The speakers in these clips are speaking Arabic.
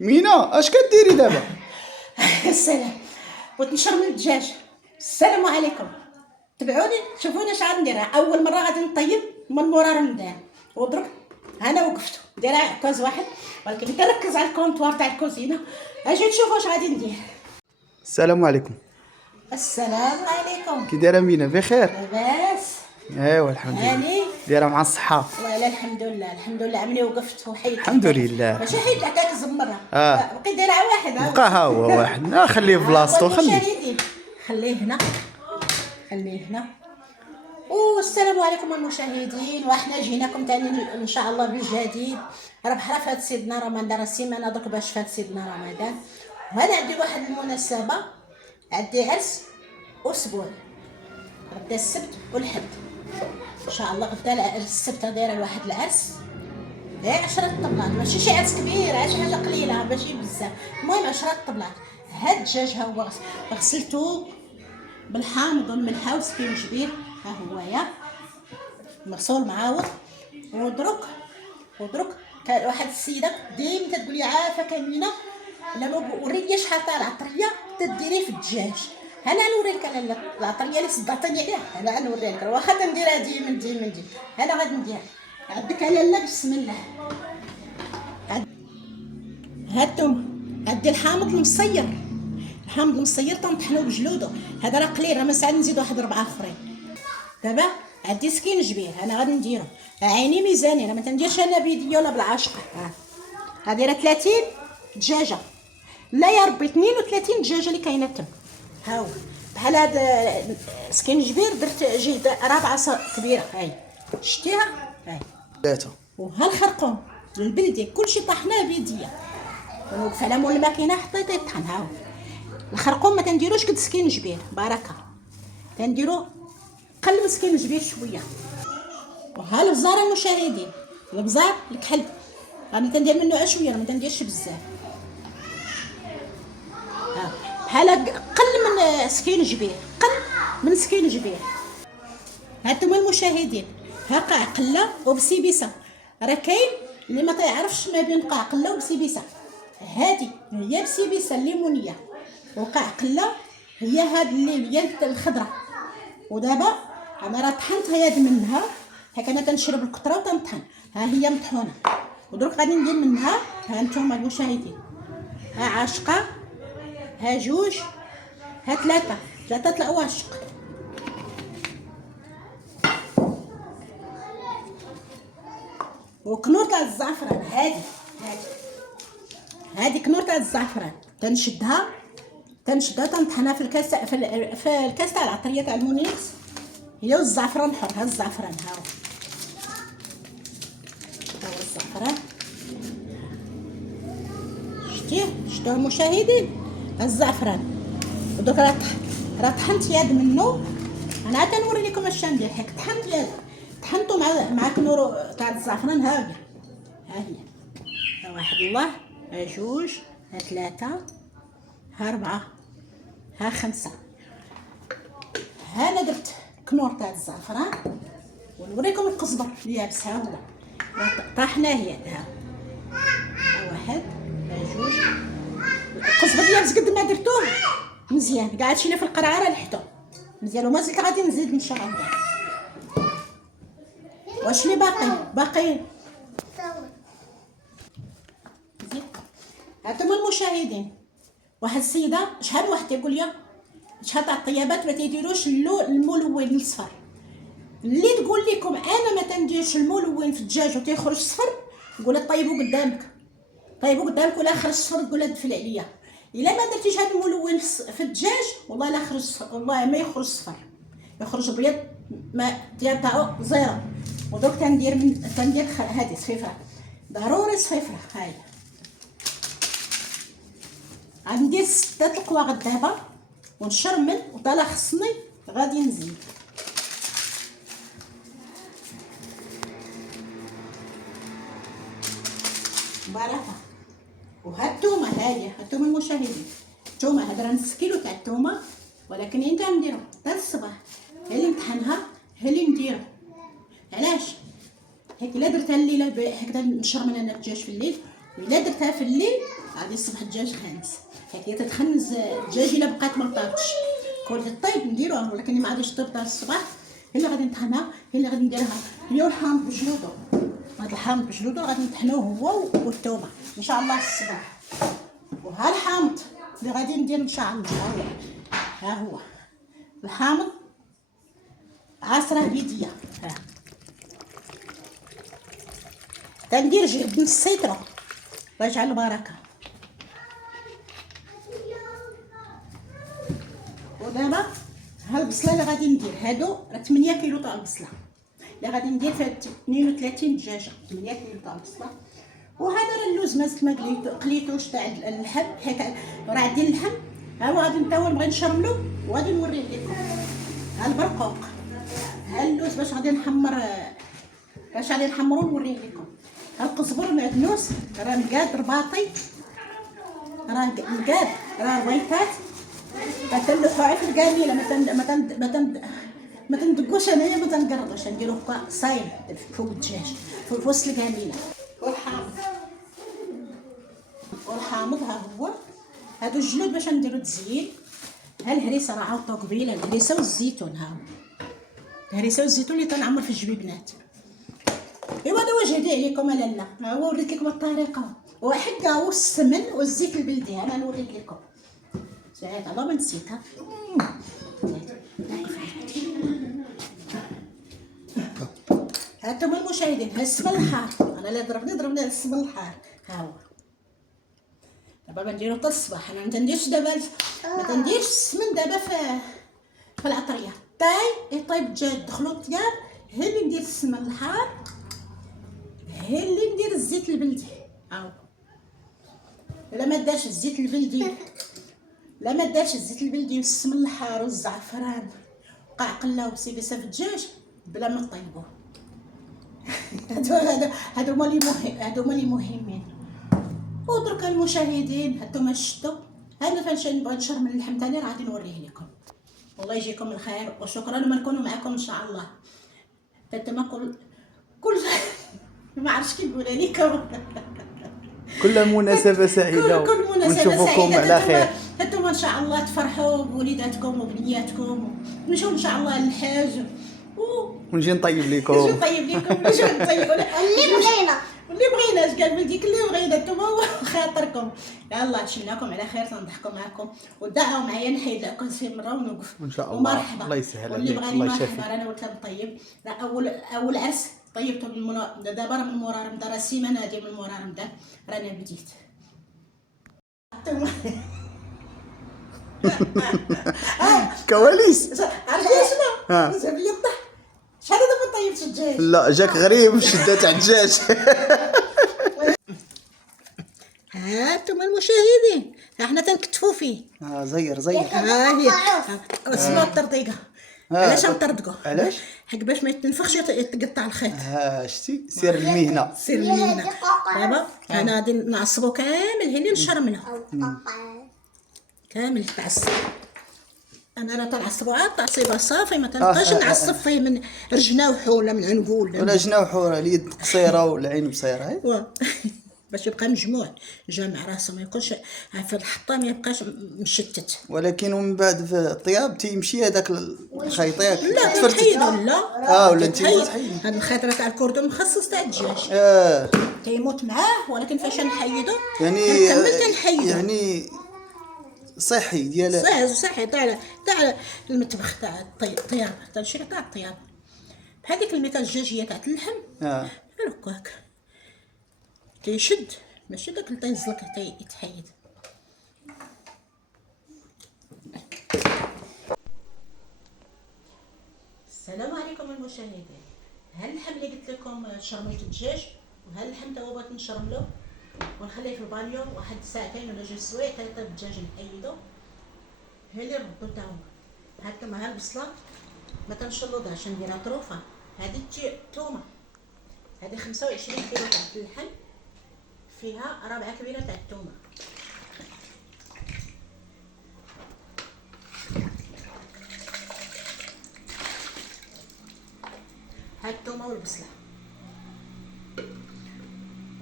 مينا اش كديري دابا؟ السلام. بغيت نشرب من الدجاج. السلام عليكم. تبعوني شوفوني اش غادي ندير. اول مره غادي نطيب من مورا رمضان ودرك انا وقفت دايره عكاز واحد، ولكن كنركز على الكونطوار تاع الكوزينه. اجي تشوفوا اش غادي ندير. السلام عليكم. السلام عليكم. كي دايره مينا؟ بخير؟ لاباس؟ ايوا الحمد لله. هاني دايره مع الصحه؟ والله لا الحمد لله الحمد لله. عملي وقفت وحيدت الحمد لله. ماشي حيدت عكاك الزمره. آه. بقيت دايره واحد. بقى ها هو واحد. خليه في بلاصتو. والمشاهدين خليه هنا، خليه هنا. والسلام عليكم المشاهدين، وحنا جيناكم تاني ان شاء الله بالجديد. ربح فات سيدنا رمضان السيمانه دوك باش فات سيدنا رمضان. وهنا عندي واحد المناسبه، عندي عرس اسبوع غدا السبت والحد ان شاء الله. غدا السبت دايره لواحد العرس 10 طبلات، ماشي شي عرس كبير، شي حاجه قليله ماشي بزاف. المهم 10 طبلات. هاد الدجاج ها هو غسلته بالحامض والملح وسكينجبير، ها هو يا مغسول معاود. ودرك كان واحد السيده ديما تقول لي عافاك كامينه انا ما وريني شحال تاع العطريه تديري في الدجاج. انا نوريك انا العطريه اللي صدعتني عليها، انا نوريك واخا تنديرها ديما. انا غادي نديرها. عندك لاله بسم الله. هاتم عندي الحامض المصير. الحامض المصير تنطحنو بجلودو، هذا راه قليل، راه مساعد نزيد واحد 4 اخرين. دابا عندي سكينجبير انا غادي نديرو. عيني ميزاني، انا ما تنديرش انا بيديا ولا بالعاشقه. هادي راه 30 دجاجه، لا يا ربي 32 دجاجه اللي كاينه تم. هاو بحال هاد سكينجبير درت جهد رابعه كبيره. هاي شتيها؟ هاي ثلاثه. وها الخرقوم البلدي كلشي طحناه بيديا، وفعلا مول الماكينه حطيته يطحن. هاو الخرقوم ما تنديروش قد سكينجبير بركه، تنديرو قل سكينجبير شويه. وها البزار المشاهدين، البزار الكحل غادي تندير منه شويه، ما تنديرش بزاف. ها بحال قل من سكينجبير، قل من سكينجبير. هانتوما المشاهدين، ها قاع قله وبسيبيسه. راه كاين اللي ما تعرفش ما بين قاع قله وبسيبيسه. هادي هي بسيبيسه الليمونيه، وقاع قله هي هاد اللي هي الخضره. ودابا انا راه طحنت هياد منها، هاك انا تنشرب الكتره وتنطحن. ها هي مطحونه، ودروك غادي ندير منها. ها نتوما المشاهدين، ها عاشقه، ها جوج، ها ثلاثه العواشق. وكنور تاع الزعفران. هادي كنور تاع الزعفران تنشدها تنطحنها في الكاس، في الكاس تاع العطريه تاع المونيكس، هي والزعفران حر. ها الزعفران، ها هو الزعفران. شتوه المشاهدين؟ الزعفران. ودوك راه طحنت يد منه. انا عاد نوري لكم اش ندير. حك طحنت يد، طحنتو مع كنور تاع الزعفران. ها هي ها واحد الله، ها جوج، ها ثلاثه، ها 4، ها 5. ها انا درت كنور تاع الزعفران، ونوريكم القزبر اللي يابس. ها هو طاحناه هي. ها واحد، ها جوج. القزبر يابس قد ما درتوه مزيان، قاعد شينا في القرعه راه لحتو مزيان. وما زلت غادي نزيد ان شاء الله. واش اللي باقي زيد. هانتوما المشاهدين، واحد السيده شحال واحد يقول لي شحال تاع الطيابات ما تيديروش الملون الصفر. اللي تقول لكم انا ما تنديرش الملون في الدجاج وتيخرج صفر، نقول طيبوا قدامك ولا خرج صفر تقول دفل عليا. الا ما درتيش هذا الملون في الدجاج والله لا خرج، والله ما يخرج صفر، يخرج ابيض، ما ديال تاعو زيرو. ودوك تندير هذه صفيفره، ضروري صفيفره. هاي غندير 6 القواغد دابا ونشرمل، وطالع خصني غادي نزيد. بركه. وها الثومه، هادي الثومه المشاهدين، الثومه هذا راه نص كيلو تاع الثومه، ولكن انت نديرو حتى الصباح. هي اللي نطحنها، هي اللي نديرها. علاش هيك؟ الا درتها الليله هكذا نشرمل انا الدجاج في الليل، الا درتها في الليل غادي يصبح الدجاج خانس. هي تتخنز الدجاج الا بقات ما طابتش. كل الطيب نديروها، ولكن ما غاديش تطيب تاع الصباح. هي اللي غادي نطحنها، هي اللي غادي نديرها. هي الحامض بجلودو، هذا الحامض بجلودو غادي نطحنوه هو والثومه ان شاء الله الصباح. وها الحامض اللي غادي ندير ان شاء الله، ها هو الحامض عصره بيديا. ها تندير جهد نص سيترو الله يجعل البركه. ودابا ها البصله اللي غادي ندير، هادو راه 8 كيلو تاع البصله اللي غادي ندير فيها 32 دجاجه. 8 كيلو تاع البصله. وهذا راه اللوز مازلت ما قليتوش تاع اللحم، حيت راه عندي اللحم. ها هو غادي نبغي نشرملو وغادي نوريه لكم. ها البرقوق، ها اللوز باش غادي نحمر، باش غادي نحمرو ونوريه لكم. ها القزبر المعدنوس راه مقاد رباطي، راه مقاد، راه رويتات. تلوحوا عيف القليله، ما تندقوش انايا، ما تنقرضوش، نديرو هكا صايم فوق الدجاج في وسط القليله. والحامض ها هو. هادو الجلود باش نديرو التزيين. ها الهريسه راه عاودتو قبيله، الهريسه والزيتون. ها الهريسه والزيتون اللي تنعمر في الجبيبنات. ايوا هذا وجهدي عليكم لالا، ها هو وريت لكم الطريقه. وحكا والسمن والزيت البلدي انا نوريك لكم. ساعات الله ما نسيتها. هانتوما المشاهدين، ها السمن الحار، انا لا ضربني السمن الحار. ها هو دابا نديرو حتى الصباح. انا ما تنديرش دابا، ما تنديرش السمن دابا في العطريه. يطيب الدجاج دخلو الطياب، هي اللي ندير السمن الحار، هي اللي ندير الزيت البلدي. ها هو الا ما دارش الزيت البلدي، لا ما دارش الزيت البلدي والسمن الحار والزعفران وقعقله وبسيبسه في الدجاج بلا ما طيبوه. هادو هما اللي مهمين. ودرك المشاهدين هانتوما شفتوا، انا فاش نبغي نشرب من اللحم تاني راه غادي نوريه لكم. والله يجيكم الخير وشكرا، وما نكونوا معكم ان شاء الله. هانتوما كل ما عرفتش كي نقولها لكم. كل مناسبة سعيدة كل مناسبة ونشوفكم سعيدة. على خير. هانتوما ان شاء الله تفرحوا بوليداتكم وبنياتكم، ونمشيو ان شاء الله للحاج ونجي نطيب لكم. نجي نطيب لكم، نجي نطيب اللي بغينا اش قال بلديك اللي بغينا نتوما وخاطركم. يلا شفناكم على خير، تنضحكوا معكم ودعوا معايا نحيد لكم في مره ونوقف ان شاء الله. ومرحبا. الله يسهل واللي عليك، بغاني الله مرحبا. يشافيك. انا قلت لهم طيب، اول عرس طيبته دابا راه من مورا رمضان، راه السيمانه هادي من مورا رمضان رانا بديت. كواليس. عرفتي شنو؟ جاب لي الضحك. شحال دابا طيبت الدجاج؟ لا جاك غريب شدة تاع الدجاج. هانتوما المشاهدين، احنا تنكتفوا فيه. زير ها هي اسمها الطرديقه. علاش نطردقوا؟ علاش؟ حق باش ما يتنفخش يتقطع الخيط. شتي سير المهنة. سير المهنه. دابا انا غادي نعصبو كامل، هي اللي نشرمنها كامل تعصب. انا راه تنعصبو عاد تعصيبه صافي، ما تنبقاش نعصب فيه من رجناوح ولا من عنقول ولا جناوح ولا اليد قصيرة والعين بصيرة. ايوا باش يبقى مجموع جامع راسه، ما يكونش في الحطه، ما يبقاش مشتت. ولكن ومن بعد في الطياب تيمشي هذاك الخيط ياك لا تفرتك. تحيدو. لا ولا انت تحيد. تحيد. هاد الخيط راه تاع الكردون مخصص تاع الدجاج. تيموت معاه، ولكن فاش نحيدو يعني نكمل تنحيدو. يعني صحي ديال صحي تاع المطبخ تاع الطياب، تاع الشيء تاع الطياب، بحال ديك الميكا الدجاجيه تاع اللحم. بحال هكاك تيشد، ماشي داك اللي تيزلق يتحيد. السلام عليكم المشاهدين. ها اللحم اللي قلت لكم شرملت الدجاج، وها اللحم تا هو بغيت نشرملو ونخليه في البانيو واحد ساعتين ولا 2 سوايع حتى يطيب الدجاج نحيدو. هي اللي نردو تا هما. هانتوما ها البصله ما تنشلوضهاش، نديرها طروفه. هذه الثومه، هذه 25 كيلو تاع اللحم، فيها 4 كبيره تاع الثومه. هاد الثومه والبصله.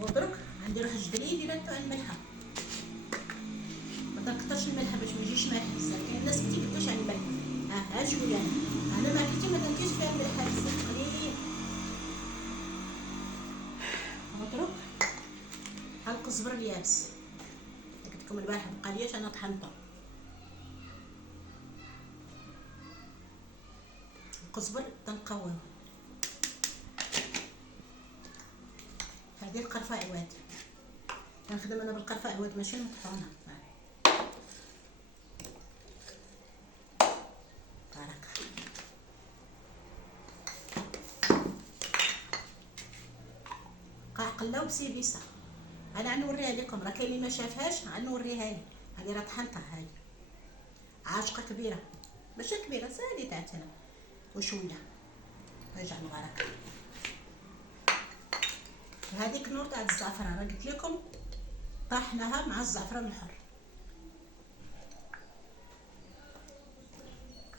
ودرك غنديرو حاج دريدي نباتو على الملحه، ما تنكترش الملحه باش ما يجيش مالح بزاف. كاين الناس كتكترش على الملح. ها شويه انا ماكلتي ما تنكيش فيها الملحه بزاف، قليل. مبروك. ها القزبر اليابس قلت لكم البارح بقالياش انا طحنته. القزبر تنقويه. هذه القرفه عواد كنخدم انا بالقرفه عواد ماشي المطحونه. قاع وبسيبيسه. انا غنوريها لكم، راه كاين اللي ما شافهاش غنوريها لي. هذه راه طحنتها، هذه عاشقه كبيره ماشي كبيره سالي تاعتنا وشويه رجع الغرق. هذيك نور تاع الزعفران راه قلت لكم طحناها مع الزعفران الحر.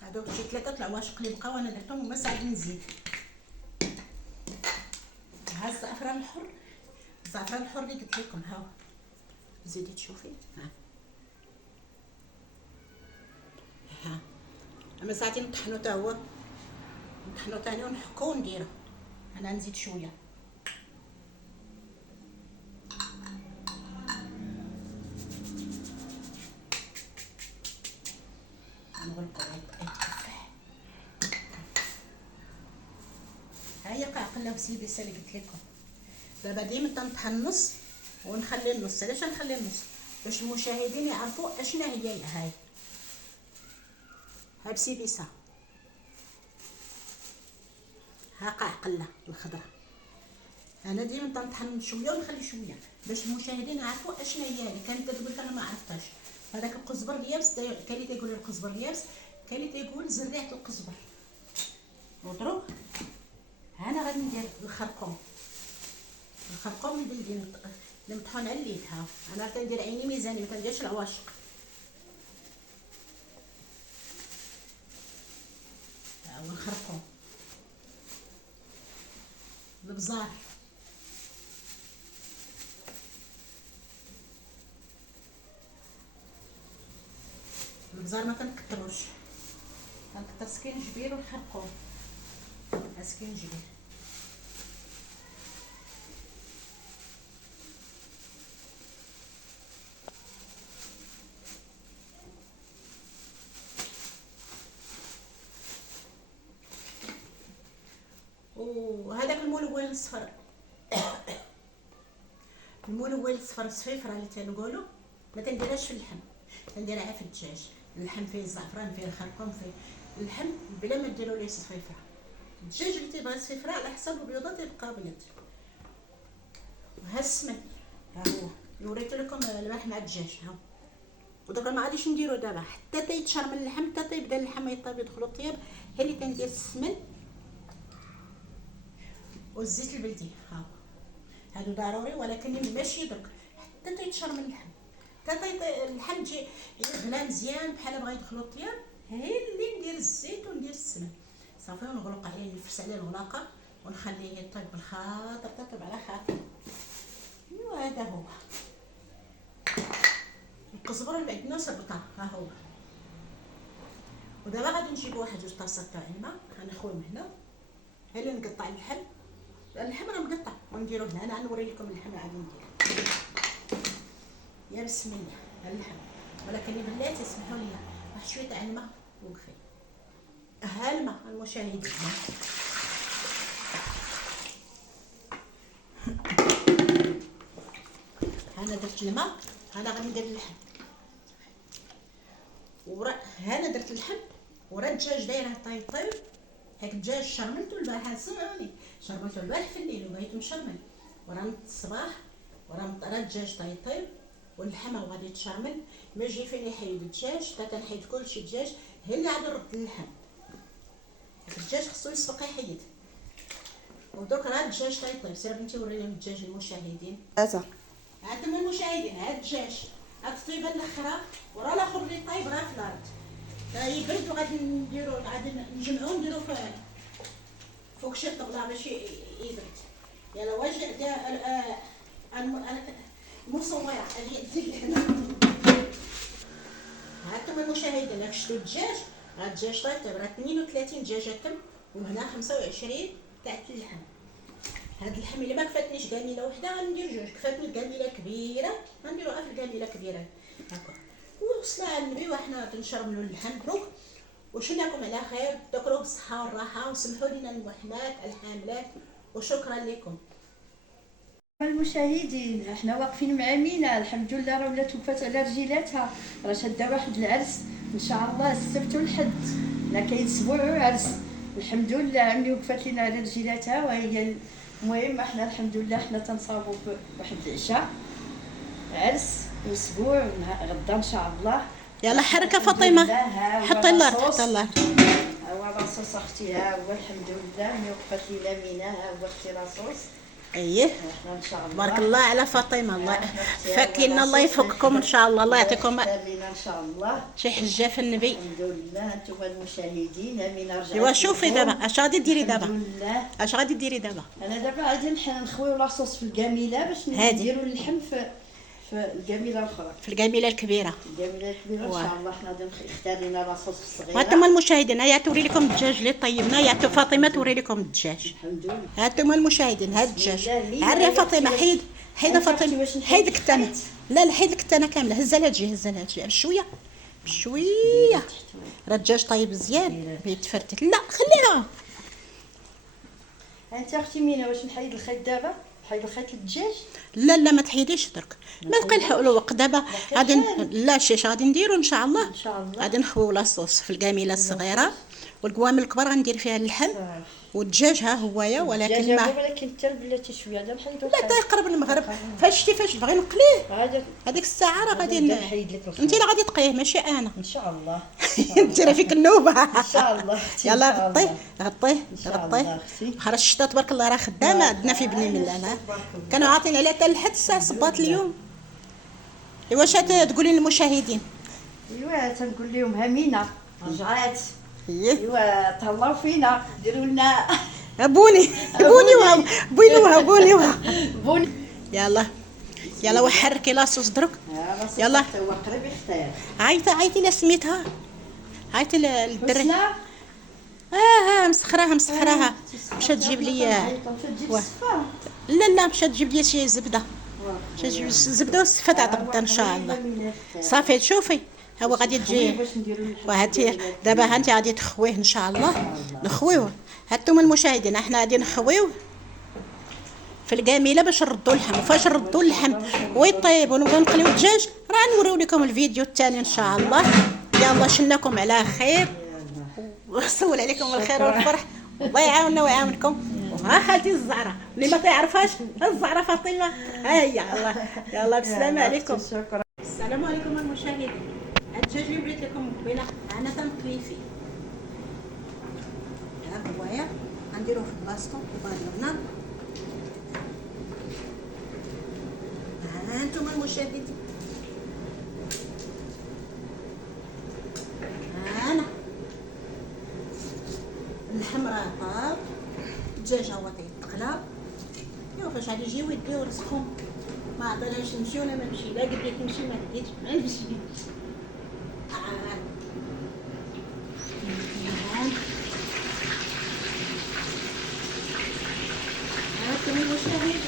هادوك شي 3 العواشق اللي بقاو انا درتهم وما ساعد نزيد. ها الزعفران الحر، الزعفران الحر اللي قلت لكم هاو زيدي تشوفي. ها اما ساعتين نطحنو تا هو، نطحنو تاني ونحكو ونديرو. انا نزيد شويه. نغلقو يتفتح. ها هي قاع قله وسيبيسه اللي قلت لكم. دابا ديما تنطحن النص ونخلي النص. علاش نخلي النص؟ باش المشاهدين يعرفوا اشنا هي. هاي ها بسيبيسه، ها قاع قله الخضره. انا ديما تنطحن شويه ونخلي شويه باش المشاهدين يعرفوا اشنا هي. هذه كانت قبل انا ما عرفتهاش. هذاك القزبر اليابس كاين اللي تيقول القزبر اليابس، كاين اللي تيقول زريعه القزبر. مضروب. انا غادي ندير الخرقوم. الخرقوم اللي مطحون على الليل. ها انا كندير عيني ميزاني، ما كنديرش العواشق. ها هو الخرقوم. البزار، البزار ما كنكتروش، كنكتر سكينجبير والخرقوم. سكينجبير وهذاك الملون الصفر. الملون الصفر الصفيفره اللي تنقولوا ما تنديرهاش في اللحم، تنديرها في الدجاج. اللحم فيه الزعفران فيه الخرقوم فيه اللحم بلا ما ديروا ليه صفيفره. الدجاج اللي تيبغي الصفيفره على حسب البيضه تيبقى ابيض. وها السمن ها هو وريت لكم الملح مع الدجاج. ها ودابا ما غاديش نديرو دابا حتى تيتشرمل اللحم، حتى تيبدا اللحم يطيب يدخلوا الطياب. هي اللي كندير السمن والزيت البلدي. ها هادو ضروري، ولكن ماشي درك حتى تيتشرمل اللحم، حتى اللحم تجي يغلى مزيان بحال بغا يدخلوا الطياب. هي اللي ندير الزيت وندير السمن صافي، ونغلق عليه نفس عليه الغلاقه ونخليه يطيب بالخاطر، تطيب على خاطر. ايوا هذا هو القزبر اللي عندنا سبطه. ها هو. ودابا غادي نجيب واحد جوج طاسات تاع الماء غنخويهم هنا. ها اللي نقطع اللحم راه مقطع ونديرو هنا. انا غنوري لكم اللحم عادي ندير. يا بسم الله. ها اللحم، ولكن بلاتي اسمحوا لي واحد شويه تاع الماء وكفي. ها الماء المشاهدين. انا درت الماء. انا غادي ندير اللحم هنا درت اللحم ورا الدجاج دايره طيب. هاك الدجاج شرملته البارح. سمعوني، شرملته البارح في الليل وبغيتو مشرمل. ورا الصباح ورا الدجاج طيب واللحم غادي يتشرمل. ما يجي فين يحيد الدجاج حتى تنحيد كلشي الدجاج. هي اللي عاد نرد اللحم. الدجاج خصو يسبق يحيد. ودرك راه الدجاج طيب. سير بنتي وريني الدجاج للمشاهدين. هذا هانتوما المشاهدين. هاد الدجاج هاد الطيبه الاخرى ورا الاخر اللي طايب راه في الارض. يبرد وغادي نديرو، غادي نجمعو نديرو فوق شي طبله باش يبرد. يلا واش مصورة أنا تزيد هنا. هانتوما المشاهدين راك شفتوا الدجاج، راه الدجاج طيب راه 32 دجاجة تم، وهنا 25 تاع اللحم. هاد اللحم اللي ما كفاتنيش قاميله وحده غندير جوج، كفاتني قاميله كبيره غنديروها في القاميله كبيره هكا. وصلنا على النبي وحنا تنشربوا اللحم دروك. وشناكم على خير، تذكروا بالصحه والراحه، وسمحوا لنا المحمات الحاملات، وشكرا لكم. المشاهدين احنا واقفين مع مينا، الحمد لله راه ولات وفات على رجيلاتها، راه شاده واحد العرس ان شاء الله السبت والحد، لا كاين اسبوع وعرس. الحمد لله عمي وقفات لنا على رجيلاتها وهي المهم. احنا الحمد لله احنا تنصاوبوا بواحد العشاء عرس اسبوع غدا ان شاء الله. يلا حركه فاطمه، حطي الله حطي الله. هو لاصوص اختي، ها هو الحمد لله ملي وقفات لينا مينا، ها هو اختي لاصوص. ايه احنا ان شاء الله بارك الله على فاطمه، الله فاكينا، الله يفككم ان شاء الله، الله يعطيكم ان شاء الله شي حجه في النبي. الحمد لله. انتم المشاهدين امين رجعت. ايوا شوفي دابا اش غادي ديري دابا؟ الحمد لله. اش غادي ديري دابا؟ انا دابا غادي نخويو لاصوص في الكاميله باش نديروا اللحم في الكاميله الاخرى، في القاميله الكبيره. الكاميله الكبيره ان شاء الله. حنا غادي نختار لنا لاصوص الصغيره. هانتوما المشاهدين، هيا توري لكم الدجاج اللي طيبنا، يا فاطمه توري لكم الدجاج. الحمد لله. هانتوما المشاهدين هاد الدجاج، عري يا فاطمه، حيد فاطمه، حيد الكتانه، لا حيد الكتانه كامله، هزها لها تجي، هزها لها تجي بشويه بشويه. راه الدجاج طيب مزيان بيتفرتك، لا خليها. انت اختي مينا واش نحيد الخيط دابا؟ نحيد الخيط للدجاج؟ لا ما تحيديش درك، ما نبقى نحاولوا الوقت دابا. غادي لا شيش غادي نديرو ان شاء الله. ان شاء الله غادي نخويو لاصوص في القاميله الصغيره، والقوامل الكبار غندير فيها اللحم والدجاج ها هويا، ولكن ما ولكن حتى بلاتي شويه لا نحيدو لا تا يقرب المغرب. فاش تبغي نقليه هذا هذيك الساعه راه غادي نحيد لك الخيط. انت اللي غادي تقيه ماشي انا. ان شاء الله انت راه فيك النوبه. ان شاء الله. يلا غطيه غطيه شاء الله غطيه. اختي. خرج الشتا تبارك الله راه خدامه عندنا في بني ملانه، كانوا عاطين عليها حتى لحد الساعه صباط اليوم. ايوا واش تقولي للمشاهدين؟ ايوا تنقول لهم همينه رجعات. ايه ايوا تهلاو فينا، ديروا لنا بوني بوني بوني بوني بوني. يلا يلا وحركي لاصوص درك. يلا. هو قريب يختار. عيطي لا سميتها، عيطي للدري. حسنا مسخراها مشات تجيب لي لا مشات تجيب لي شي زبده، مشات تجيب الزبده والسفه تاع غدا ان شاء الله. صافي شوفي هو غادي تجي وهاتي دابا هانتي غادي تخويه ان شاء الله. نخويوه هانتوما المشاهدين، احنا غادي نخويوه في القاميله باش نردوا اللحم، وفاش نردوا اللحم ويطيب ونبغيو نقليو الدجاج راه نوريو لكم الفيديو الثاني ان شاء الله. يلا شناكم على خير ونسول عليكم الخير والفرح، الله يعاوننا ويعاونكم. وها خالتي الزعره اللي ما تعرفهاش الزعره فاطمه، ها هي. يلا بالسلامه عليكم. السلام عليكم المشاهدين. الدجاج اللي وريت لكم قبيله انا تنقلي فيه، ها هويا غنديروه في بلاصتو وبالغنا. ها انتم المشاهدين، انا اللحم راه طاب، الدجاج هو تيتقلى. ايوا فاش غادي يجيو يديو رزقهم، ما عطيناش نمشيو ولا ما نمشي، لا قديت نمشي ما قديتش ما نمشي. هاكم المشاهدين،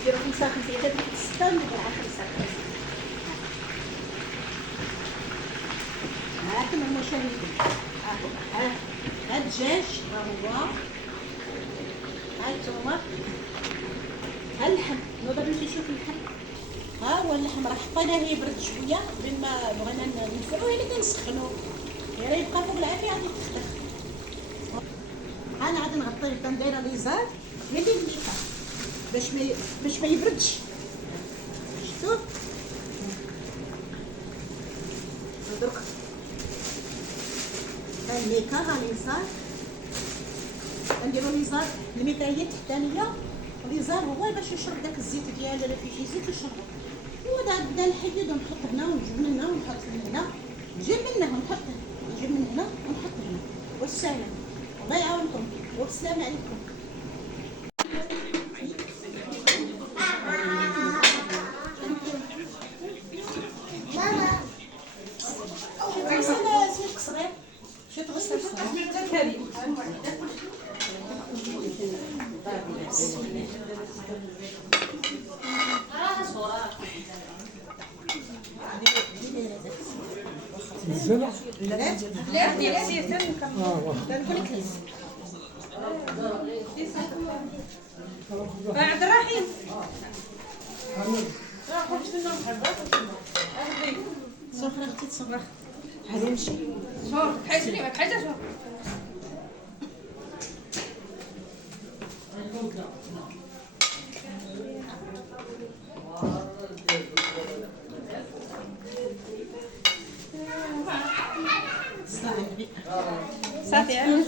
نديرو خمسة حتى ديك الستة ونديرو على خمسة. هاكم المشاهدين، ها الدجاج ها هو، ها نتوما ها اللحم. نوضا بنتي شوف اللحم، ها هو اللحم راه حطيناه يبرد شويه بين ما بغينا ندفعوه الا كنسخنوه، غير يبقى فوق العافيه غادي يتخلخ. انا غادي نغطيه كندايره ليزار ملي نليفها باش ما يبردش. شفتوا درك الميكا ها ليزار، نديرو ليزار الميكا هي التحتانيه، وليزار هو باش يشرب داك الزيت ديالو، الا فيه شي زيت يشربو. وبعد نبدا نحيد ونحط هنا ونجبن هنا ونحط هنا نجيب منه ونحط، نجيب من هنا ونحط هنا. والسلام، الله يعاونكم والسلام عليكم. غسل سميك صغير، شو تغسل صغير. لا نقول لك عبد الرحيم صخرة اختي تصرخ. هذا نمشي صور حيسني ما حاجه صور. صافي هذا